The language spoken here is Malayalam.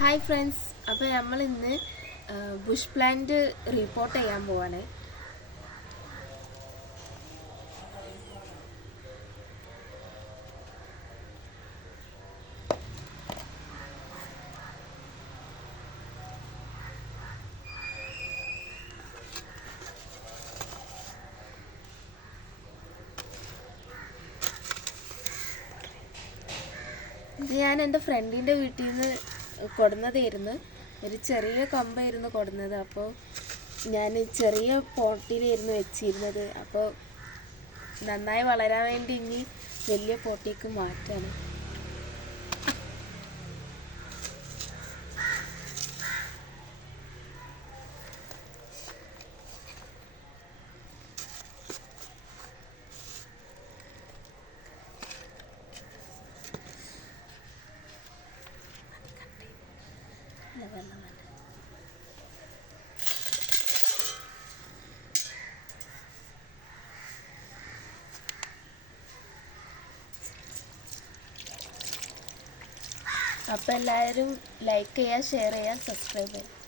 ഹായ് ഫ്രണ്ട്സ്, അപ്പോൾ നമ്മൾ ഇന്ന് ബുഷ് പ്ലാന്റ് റിപ്പോർട്ട് ചെയ്യാൻ പോവാണ്. ഇത് ഞാൻ എൻ്റെ ഫ്രണ്ടിൻ്റെ വീട്ടിൽ നിന്ന് കൊടുന്നതായിരുന്നു. ഒരു ചെറിയ കമ്പായിരുന്നു കൊടുന്നത്. അപ്പോൾ ഞാൻ ചെറിയ പോട്ടിലായിരുന്നു വെച്ചിരുന്നത്. അപ്പോൾ നന്നായി വളരാൻ വേണ്ടി ഇനി വലിയ പോട്ടിലേക്ക് മാറ്റാണ്. അപ്പോൾ എല്ലാവരും ലൈക്ക് ചെയ്യുക, ഷെയർ ചെയ്യുക, സബ്സ്ക്രൈബ് ചെയ്യുക.